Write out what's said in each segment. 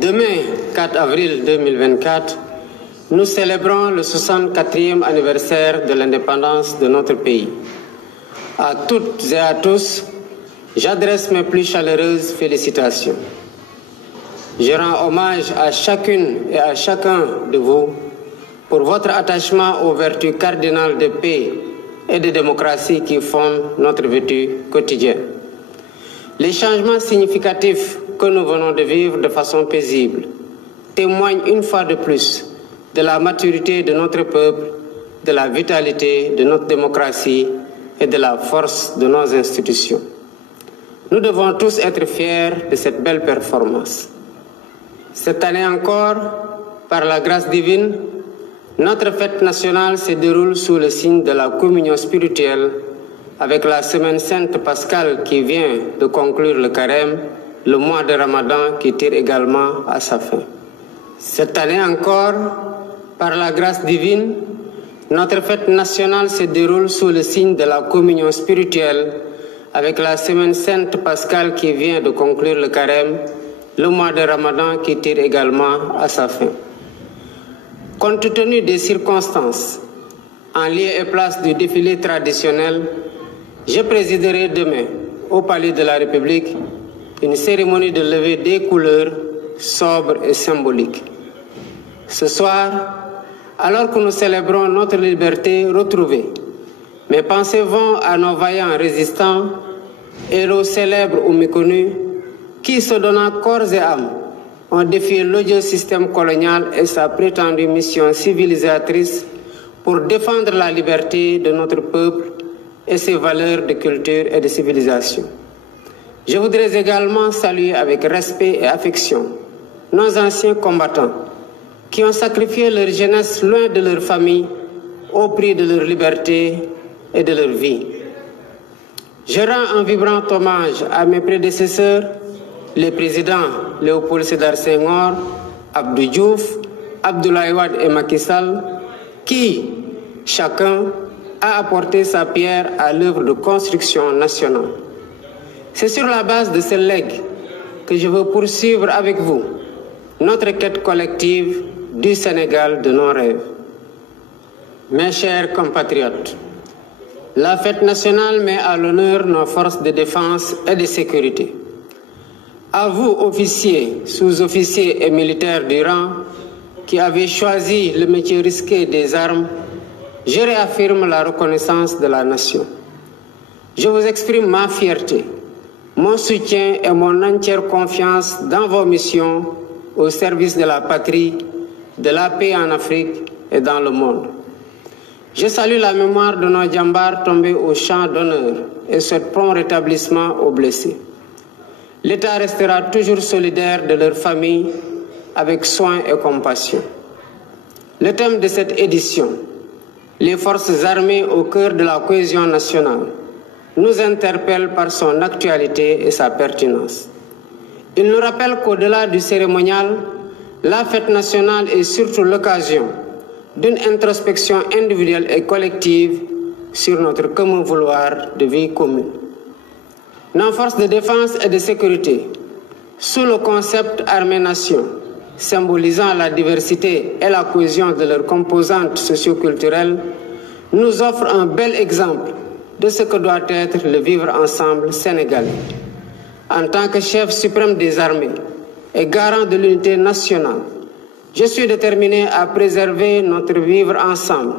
Demain, 4 avril 2024, nous célébrons le 64e anniversaire de l'indépendance de notre pays. À toutes et à tous, j'adresse mes plus chaleureuses félicitations. Je rends hommage à chacune et à chacun de vous pour votre attachement aux vertus cardinales de paix et de démocratie qui fondent notre vécu quotidien. Les changements significatifs que nous venons de vivre de façon paisible témoignent une fois de plus de la maturité de notre peuple, de la vitalité de notre démocratie et de la force de nos institutions. Nous devons tous être fiers de cette belle performance. Cette année encore, par la grâce divine, notre fête nationale se déroule sous le signe de la communion spirituelle avec la semaine sainte pascale qui vient de conclure le carême, le mois de Ramadan qui tire également à sa fin. Cette année encore, par la grâce divine, notre fête nationale se déroule sous le signe de la communion spirituelle avec la semaine sainte pascale qui vient de conclure le carême, le mois de Ramadan qui tire également à sa fin. Compte tenu des circonstances, en lieu et place du défilé traditionnel, je présiderai demain, au Palais de la République, une cérémonie de levée des couleurs sobre et symbolique. Ce soir, alors que nous célébrons notre liberté retrouvée, mes pensées vont à nos vaillants résistants, héros célèbres ou méconnus, qui, se donnant corps et âme, ont défié l'odieux système colonial et sa prétendue mission civilisatrice pour défendre la liberté de notre peuple et ses valeurs de culture et de civilisation. Je voudrais également saluer avec respect et affection nos anciens combattants qui ont sacrifié leur jeunesse loin de leur famille au prix de leur liberté et de leur vie. Je rends un vibrant hommage à mes prédécesseurs, les présidents Léopold Sédar Senghor, Abdou Diouf, Abdoulaye Wade et Macky Sall, qui, chacun, a apporté sa pierre à l'œuvre de construction nationale. C'est sur la base de ce legs que je veux poursuivre avec vous notre quête collective du Sénégal de nos rêves. Mes chers compatriotes, la fête nationale met à l'honneur nos forces de défense et de sécurité. À vous, officiers, sous-officiers et militaires du rang, qui avez choisi le métier risqué des armes, je réaffirme la reconnaissance de la nation. Je vous exprime ma fierté, mon soutien et mon entière confiance dans vos missions au service de la patrie, de la paix en Afrique et dans le monde. Je salue la mémoire de nos djambars tombés au champ d'honneur et souhaite prompt rétablissement aux blessés. L'État restera toujours solidaire de leur famille avec soin et compassion. Le thème de cette édition, les forces armées au cœur de la cohésion nationale, nous interpelle par son actualité et sa pertinence. Il nous rappelle qu'au-delà du cérémonial, la fête nationale est surtout l'occasion d'une introspection individuelle et collective sur notre commun vouloir de vie commune. Nos forces de défense et de sécurité, sous le concept armée-nation, symbolisant la diversité et la cohésion de leurs composantes socioculturelles, nous offrent un bel exemple de ce que doit être le vivre ensemble sénégalais. En tant que chef suprême des armées et garant de l'unité nationale, je suis déterminé à préserver notre vivre ensemble,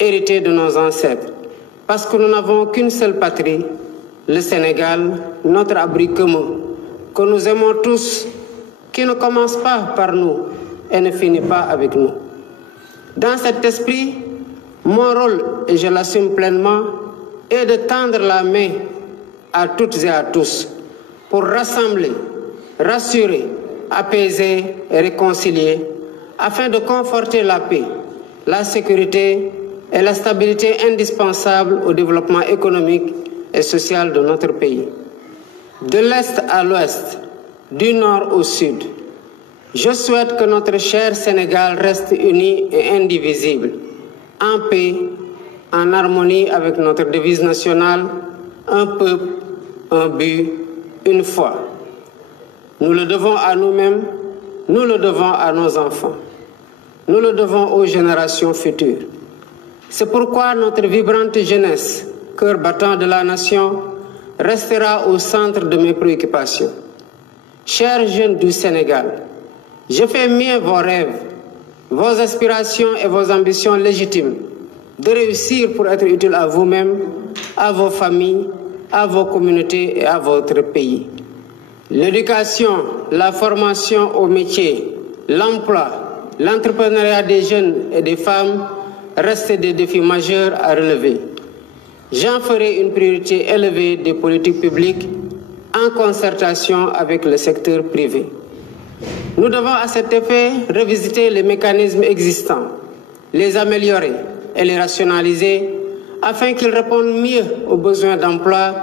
hérité de nos ancêtres, parce que nous n'avons qu'une seule patrie, le Sénégal, notre abri commun, que nous aimons tous, qui ne commence pas par nous et ne finit pas avec nous. Dans cet esprit, mon rôle, et je l'assume pleinement, est de tendre la main à toutes et à tous pour rassembler, rassurer, apaiser et réconcilier afin de conforter la paix, la sécurité et la stabilité indispensables au développement économique et social de notre pays. De l'Est à l'Ouest, du Nord au Sud, je souhaite que notre cher Sénégal reste uni et indivisible, en paix, en harmonie avec notre devise nationale, un peuple, un but, une foi. Nous le devons à nous-mêmes, Nous le devons à nos enfants. Nous le devons aux générations futures. C'est pourquoi notre vibrante jeunesse, cœur battant de la nation, restera au centre de mes préoccupations. Chers jeunes du Sénégal, je fais mien vos rêves, vos aspirations et vos ambitions légitimes de réussir pour être utile à vous-même, à vos familles, à vos communautés et à votre pays. L'éducation, la formation au métier, l'emploi, l'entrepreneuriat des jeunes et des femmes restent des défis majeurs à relever. J'en ferai une priorité élevée des politiques publiques en concertation avec le secteur privé. Nous devons à cet effet revisiter les mécanismes existants, les améliorer et les rationaliser afin qu'ils répondent mieux aux besoins d'emploi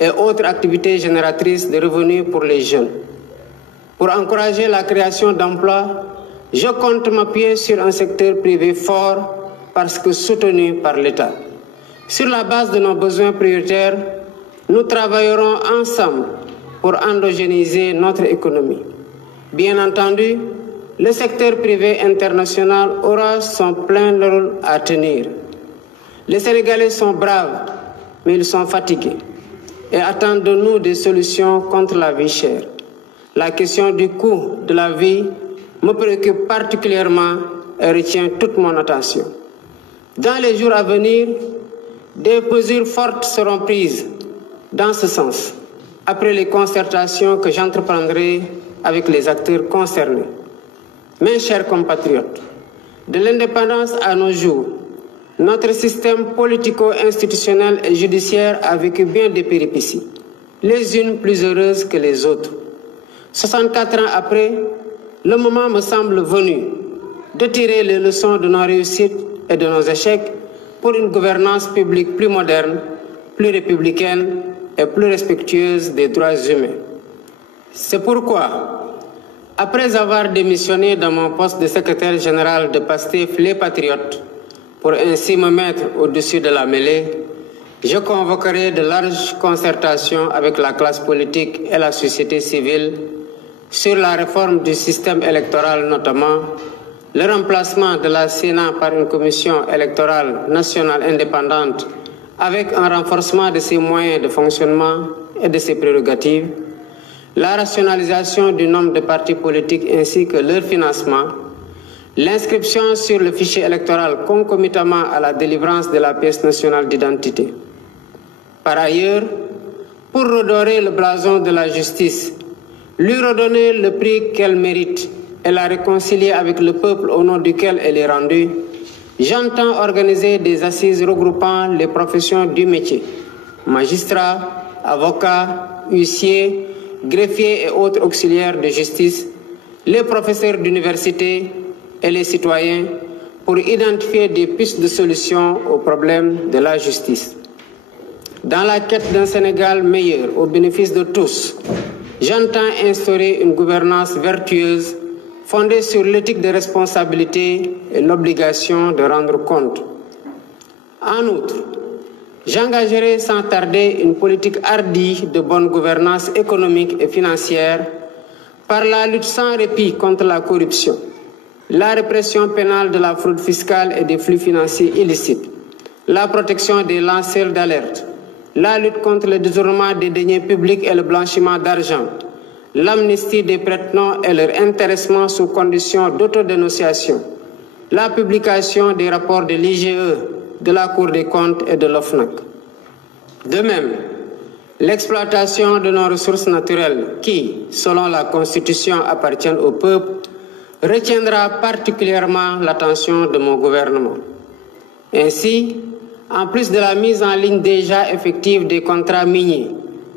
et autres activités génératrices de revenus pour les jeunes. Pour encourager la création d'emplois, je compte m'appuyer sur un secteur privé fort parce que soutenu par l'État. Sur la base de nos besoins prioritaires, nous travaillerons ensemble pour endogéniser notre économie. Bien entendu, le secteur privé international aura son plein rôle à tenir. Les Sénégalais sont braves, mais ils sont fatigués et attendent de nous des solutions contre la vie chère. La question du coût de la vie me préoccupe particulièrement et retient toute mon attention. Dans les jours à venir, des mesures fortes seront prises dans ce sens, après les concertations que j'entreprendrai avec les acteurs concernés. Mes chers compatriotes, de l'indépendance à nos jours, notre système politico-institutionnel et judiciaire a vécu bien des péripéties, les unes plus heureuses que les autres. 64 ans après, le moment me semble venu de tirer les leçons de nos réussites et de nos échecs pour une gouvernance publique plus moderne, plus républicaine et plus respectueuse des droits humains. C'est pourquoi, après avoir démissionné de mon poste de secrétaire général de PASTEF Les Patriotes, pour ainsi me mettre au-dessus de la mêlée, je convoquerai de larges concertations avec la classe politique et la société civile sur la réforme du système électoral notamment, le remplacement de la Sénat par une commission électorale nationale indépendante avec un renforcement de ses moyens de fonctionnement et de ses prérogatives, la rationalisation du nombre de partis politiques ainsi que leur financement, l'inscription sur le fichier électoral concomitamment à la délivrance de la pièce nationale d'identité. Par ailleurs, pour redorer le blason de la justice, lui redonner le prix qu'elle mérite et la réconcilier avec le peuple au nom duquel elle est rendue, j'entends organiser des assises regroupant les professions du métier, magistrats, avocats, huissiers, greffiers et autres auxiliaires de justice, les professeurs d'université et les citoyens pour identifier des pistes de solutions aux problèmes de la justice. Dans la quête d'un Sénégal meilleur au bénéfice de tous, j'entends instaurer une gouvernance vertueuse fondée sur l'éthique de responsabilité et l'obligation de rendre compte. En outre, j'engagerai sans tarder une politique hardie de bonne gouvernance économique et financière par la lutte sans répit contre la corruption, la répression pénale de la fraude fiscale et des flux financiers illicites, la protection des lanceurs d'alerte, la lutte contre le détournement des deniers publics et le blanchiment d'argent, l'amnistie des prête-noms et leur intéressement sous condition d'autodénonciation, la publication des rapports de l'IGE, de la Cour des comptes et de l'OFNAC. De même, l'exploitation de nos ressources naturelles qui, selon la Constitution, appartiennent au peuple, retiendra particulièrement l'attention de mon gouvernement. Ainsi, en plus de la mise en ligne déjà effective des contrats miniers,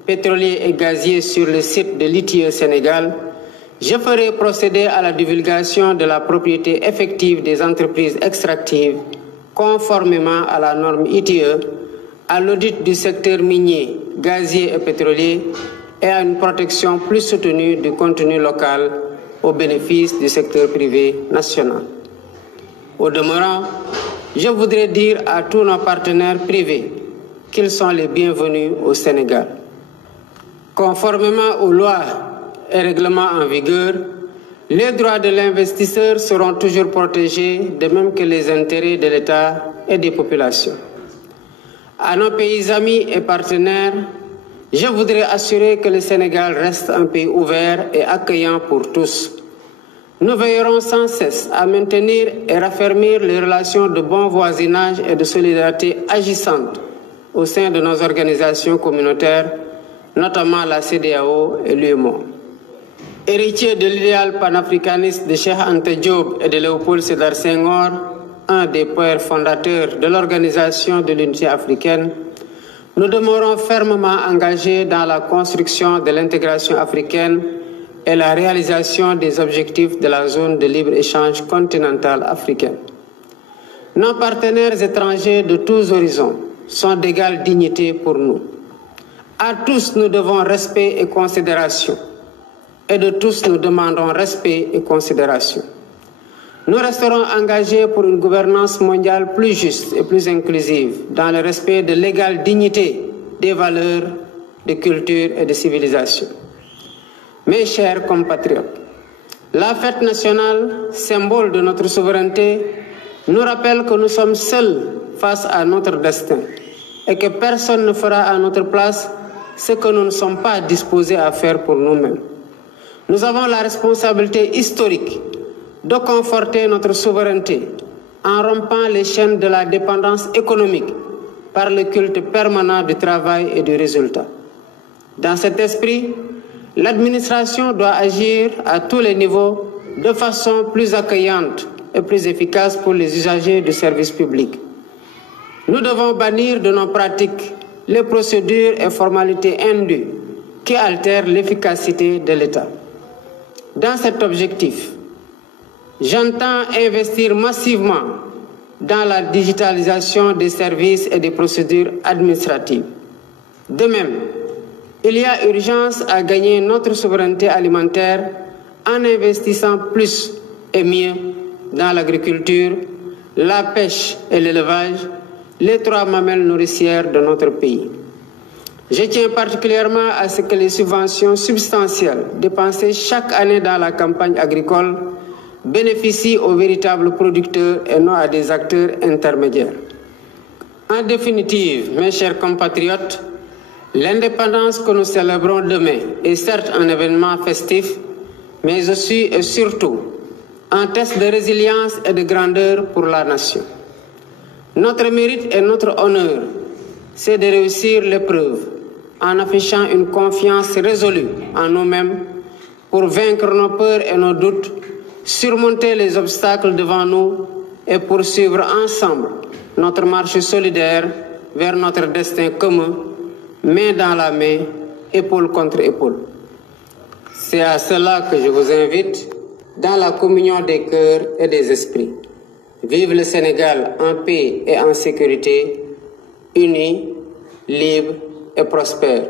pétroliers et gaziers sur le site de l'ITIE Sénégal, je ferai procéder à la divulgation de la propriété effective des entreprises extractives conformément à la norme ITIE, à l'audit du secteur minier, gazier et pétrolier et à une protection plus soutenue du contenu local au bénéfice du secteur privé national. Au demeurant, je voudrais dire à tous nos partenaires privés qu'ils sont les bienvenus au Sénégal. Conformément aux lois et règlements en vigueur, Les droits de l'investisseur seront toujours protégés, de même que les intérêts de l'État et des populations. À nos pays amis et partenaires, je voudrais assurer que le Sénégal reste un pays ouvert et accueillant pour tous. Nous veillerons sans cesse à maintenir et raffermir les relations de bon voisinage et de solidarité agissantes au sein de nos organisations communautaires, notamment la CEDEAO et l'UEMOA. Héritier de l'idéal panafricaniste de Cheikh Anta Diop et de Léopold Sédar Senghor, un des pères fondateurs de l'Organisation de l'Unité africaine, nous demeurons fermement engagés dans la construction de l'intégration africaine et la réalisation des objectifs de la zone de libre-échange continentale africaine. Nos partenaires étrangers de tous horizons sont d'égale dignité pour nous. À tous, nous devons respect et considération. Et de tous, nous demandons respect et considération. Nous resterons engagés pour une gouvernance mondiale plus juste et plus inclusive, dans le respect de l'égale dignité des valeurs, de culture et de civilisation. Mes chers compatriotes, la fête nationale, symbole de notre souveraineté, nous rappelle que nous sommes seuls face à notre destin et que personne ne fera à notre place ce que nous ne sommes pas disposés à faire pour nous-mêmes. Nous avons la responsabilité historique de conforter notre souveraineté en rompant les chaînes de la dépendance économique par le culte permanent du travail et du résultat. Dans cet esprit, l'administration doit agir à tous les niveaux de façon plus accueillante et plus efficace pour les usagers du service public. Nous devons bannir de nos pratiques les procédures et formalités indues qui altèrent l'efficacité de l'État. Dans cet objectif, j'entends investir massivement dans la digitalisation des services et des procédures administratives. De même, il y a urgence à gagner notre souveraineté alimentaire en investissant plus et mieux dans l'agriculture, la pêche et l'élevage, les trois mamelles nourricières de notre pays. Je tiens particulièrement à ce que les subventions substantielles dépensées chaque année dans la campagne agricole bénéficient aux véritables producteurs et non à des acteurs intermédiaires. En définitive, mes chers compatriotes, l'indépendance que nous célébrons demain est certes un événement festif, mais aussi et surtout un test de résilience et de grandeur pour la nation. Notre mérite et notre honneur, c'est de réussir l'épreuve en affichant une confiance résolue en nous-mêmes pour vaincre nos peurs et nos doutes, surmonter les obstacles devant nous et poursuivre ensemble notre marche solidaire vers notre destin commun, main dans la main, épaule contre épaule. C'est à cela que je vous invite dans la communion des cœurs et des esprits. Vive le Sénégal en paix et en sécurité, unis, libres et prospères.